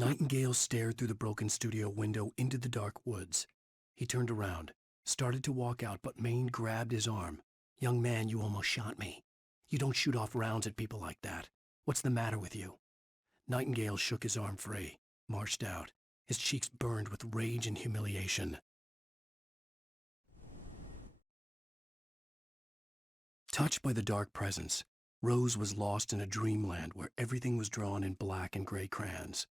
Nightingale stared through the broken studio window into the dark woods. He turned around, started to walk out, but Maine grabbed his arm. "Young man, you almost shot me. You don't shoot off rounds at people like that. What's the matter with you?" Nightingale shook his arm free, marched out. His cheeks burned with rage and humiliation. Touched by the dark presence, Rose was lost in a dreamland where everything was drawn in black and gray crayons.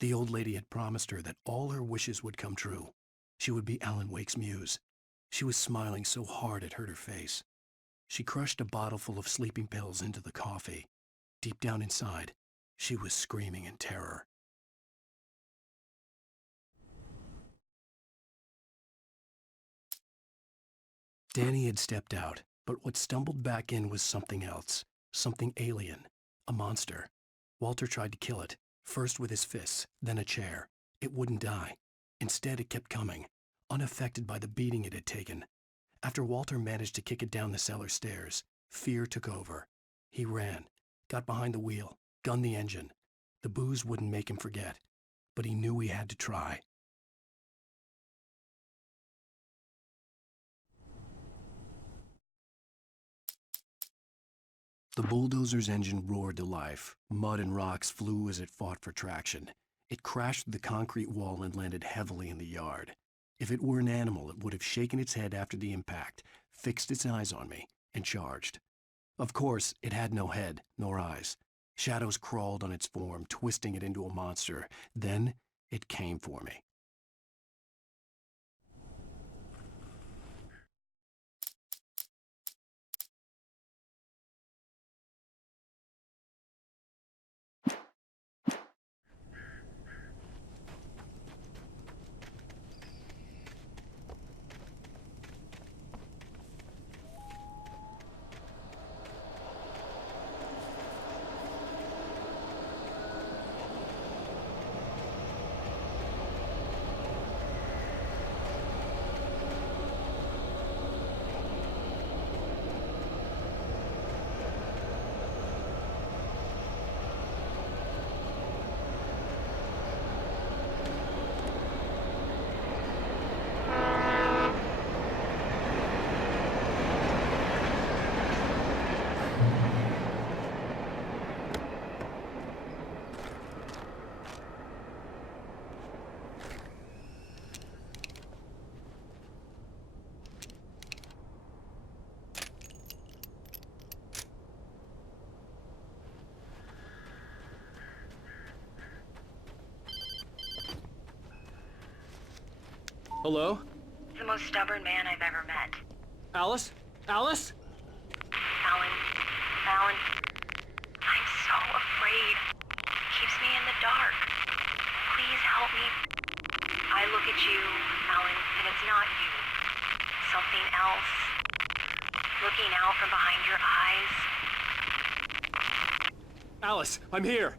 The old lady had promised her that all her wishes would come true. She would be Alan Wake's muse. She was smiling so hard it hurt her face. She crushed a bottle full of sleeping pills into the coffee. Deep down inside, she was screaming in terror. Danny had stepped out, but what stumbled back in was something else, something alien, a monster. Walter tried to kill it, first with his fists, then a chair. It wouldn't die. Instead, it kept coming, unaffected by the beating it had taken. After Walter managed to kick it down the cellar stairs, fear took over. He ran, got behind the wheel, gunned the engine. The booze wouldn't make him forget, but he knew he had to try. The bulldozer's engine roared to life. Mud and rocks flew as it fought for traction. It crashed through the concrete wall and landed heavily in the yard. If it were an animal, it would have shaken its head after the impact, fixed its eyes on me, and charged. Of course, it had no head, nor eyes. Shadows crawled on its form, twisting it into a monster. Then, it came for me. Hello? The most stubborn man I've ever met. Alice? Alice? Alan, I'm so afraid. Keeps me in the dark. Please help me. I look at you, Alan, and it's not you. Something else. Looking out from behind your eyes. Alice, I'm here.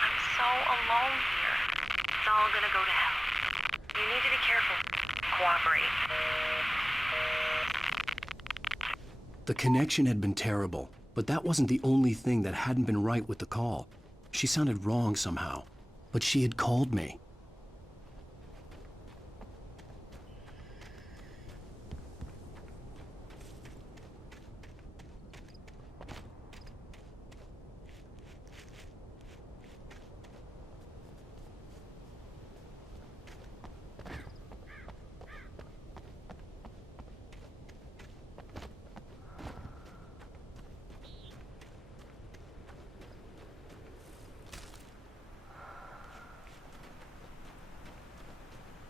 I'm so alone here. It's all gonna go to hell. You need to be careful. Cooperate. The connection had been terrible, but that wasn't the only thing that hadn't been right with the call. She sounded wrong somehow, but she had called me.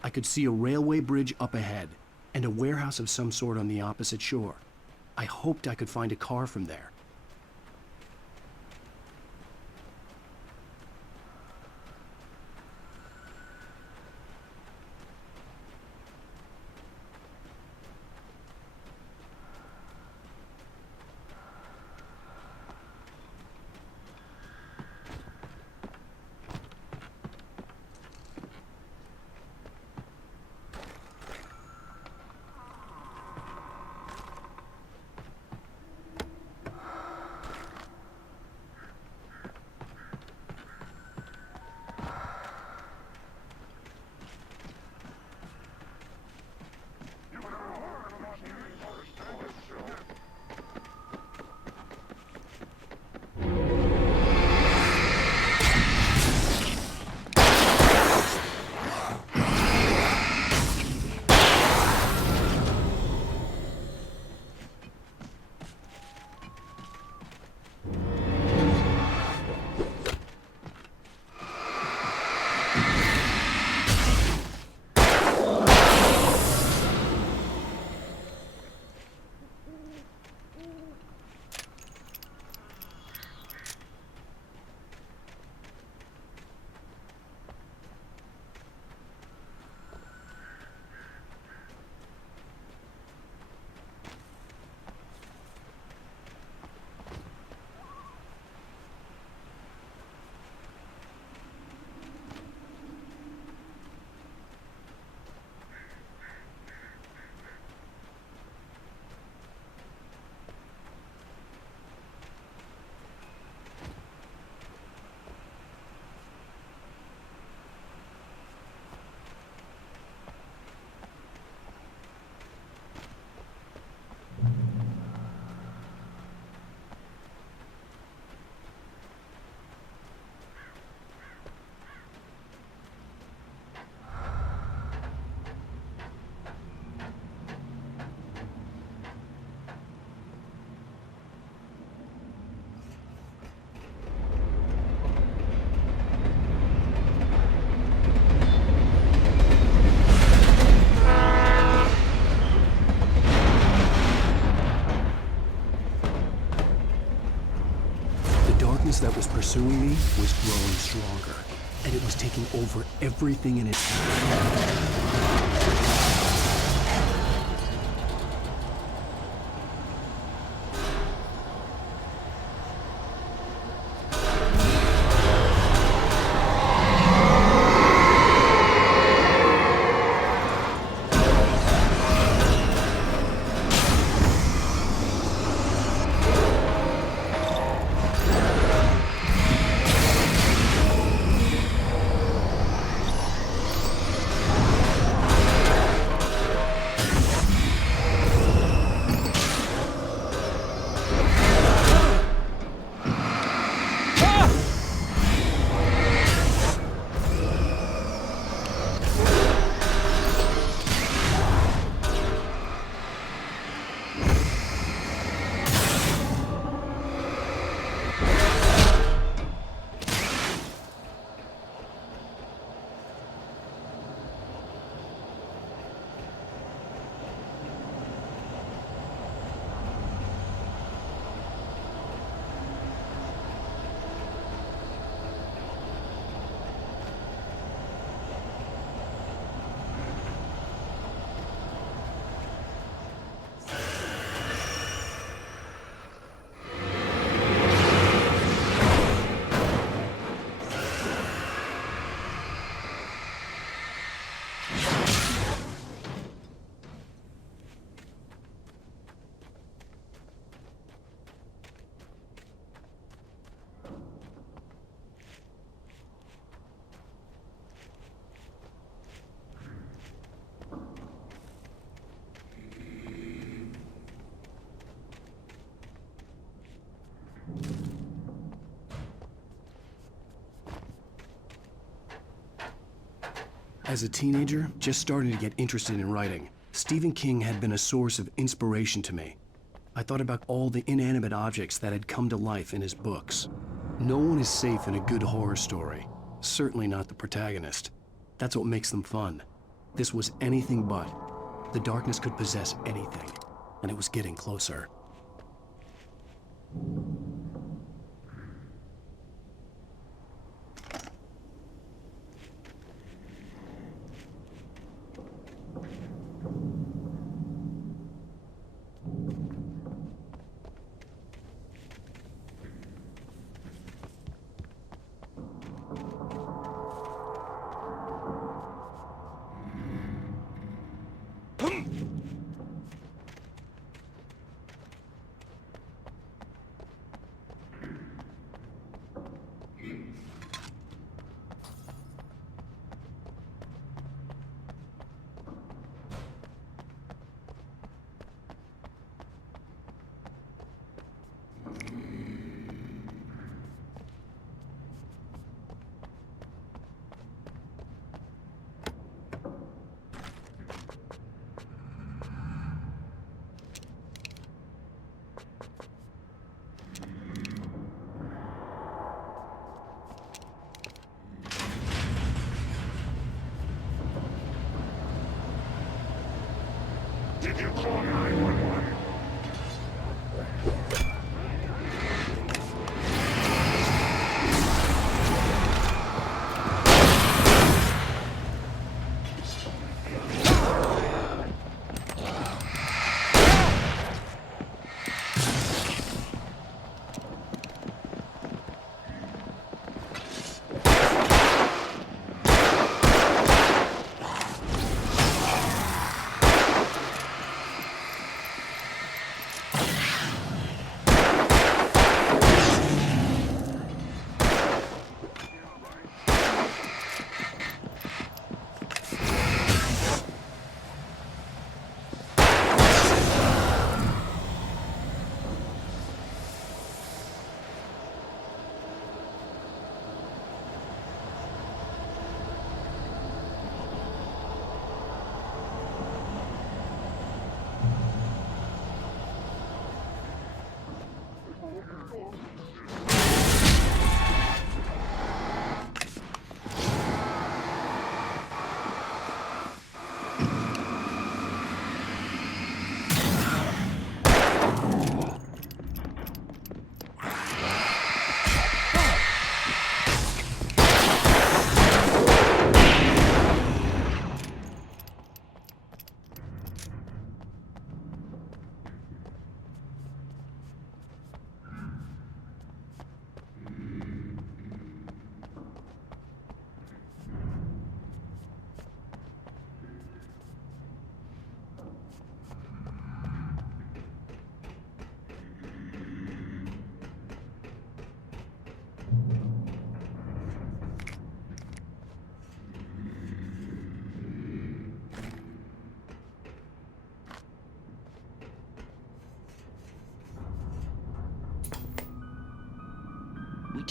I could see a railway bridge up ahead, and a warehouse of some sort on the opposite shore. I hoped I could find a car from there. pursuing me was growing stronger, and it was taking over everything in its path. As a teenager, just starting to get interested in writing, Stephen King had been a source of inspiration to me. I thought about all the inanimate objects that had come to life in his books. No one is safe in a good horror story. Certainly not the protagonist. That's what makes them fun. This was anything but. The darkness could possess anything, and it was getting closer. Did you call 911?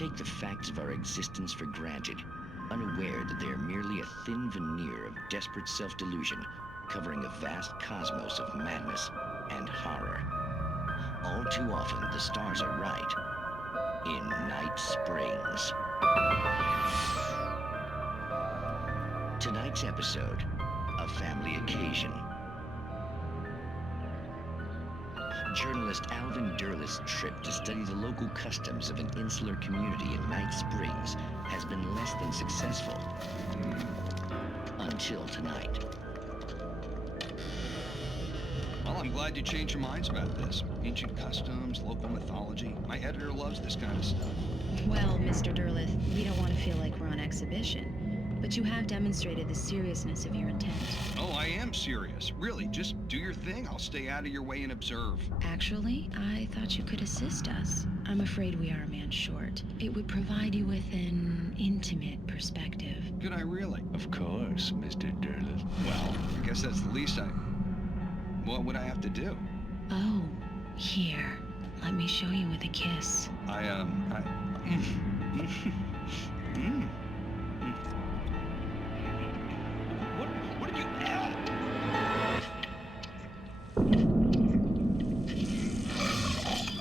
take the facts of our existence for granted, unaware that they are merely a thin veneer of desperate self-delusion covering a vast cosmos of madness and horror. All too often, the stars are right. In Night Springs. Tonight's episode, A Family Occasion. Journalist Alvin Derleth's trip to study the local customs of an insular community in Night Springs has been less than successful. Until tonight. Well, I'm glad you changed your minds about this. Ancient customs, local mythology. My editor loves this kind of stuff. Well, Mr. Derleth, we don't want to feel like we're on exhibition. But you have demonstrated the seriousness of your intent. Oh, I am serious. Really, just do your thing. I'll stay out of your way and observe. Actually, I thought you could assist us. I'm afraid we are a man short. It would provide you with an intimate perspective. Could I really? Of course, Mr. Derleth. Well, I guess that's the least What would I have to do? Oh, here. Let me show you with a kiss. What did you...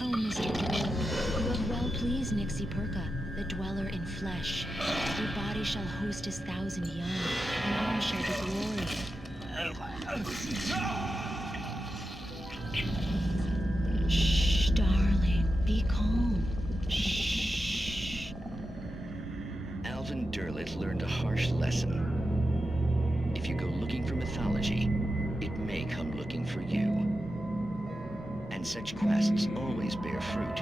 Oh, Mr. Derleth, you have well pleased Nixie Perka, the dweller in flesh. Your body shall host 1,000 young, and all shall be glory. Shh, darling, be calm. Shh. Alvin Derleth learned a harsh lesson. If you go looking for mythology, it may come looking for you. And such quests always bear fruit.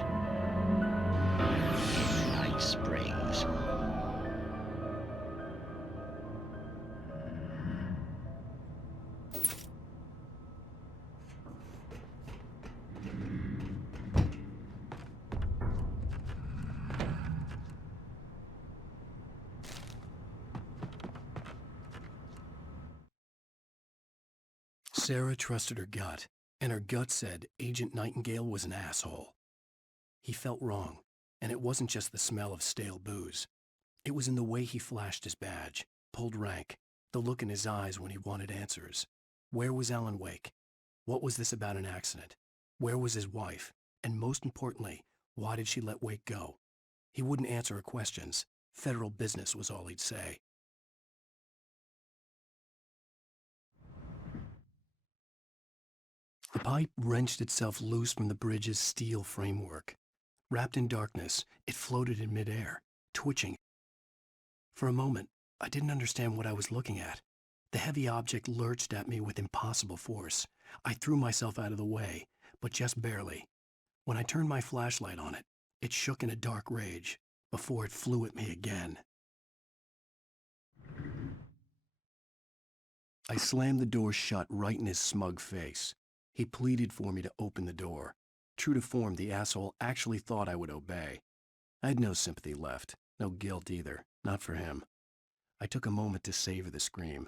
In Night Springs. Sarah trusted her gut, and her gut said Agent Nightingale was an asshole. He felt wrong, and it wasn't just the smell of stale booze. It was in the way he flashed his badge, pulled rank, the look in his eyes when he wanted answers. Where was Alan Wake? What was this about an accident? Where was his wife? And most importantly, why did she let Wake go? He wouldn't answer her questions. Federal business was all he'd say. The pipe wrenched itself loose from the bridge's steel framework. Wrapped in darkness, it floated in midair, twitching. For a moment, I didn't understand what I was looking at. The heavy object lurched at me with impossible force. I threw myself out of the way, but just barely. When I turned my flashlight on it, it shook in a dark rage before it flew at me again. I slammed the door shut right in his smug face. He pleaded for me to open the door. True to form, the asshole actually thought I would obey. I had no sympathy left, no guilt either, not for him. I took a moment to savor the scream.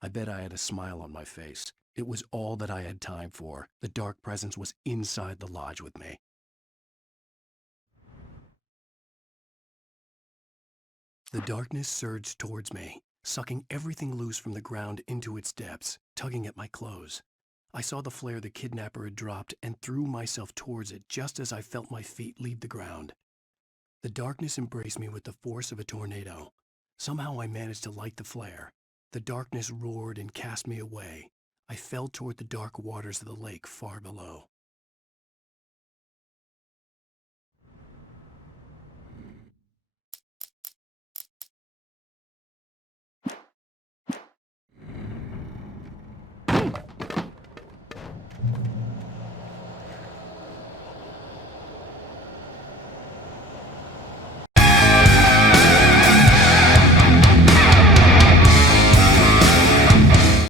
I bet I had a smile on my face. It was all that I had time for. The dark presence was inside the lodge with me. The darkness surged towards me, sucking everything loose from the ground into its depths, tugging at my clothes. I saw the flare the kidnapper had dropped and threw myself towards it just as I felt my feet leave the ground. The darkness embraced me with the force of a tornado. Somehow I managed to light the flare. The darkness roared and cast me away. I fell toward the dark waters of the lake far below.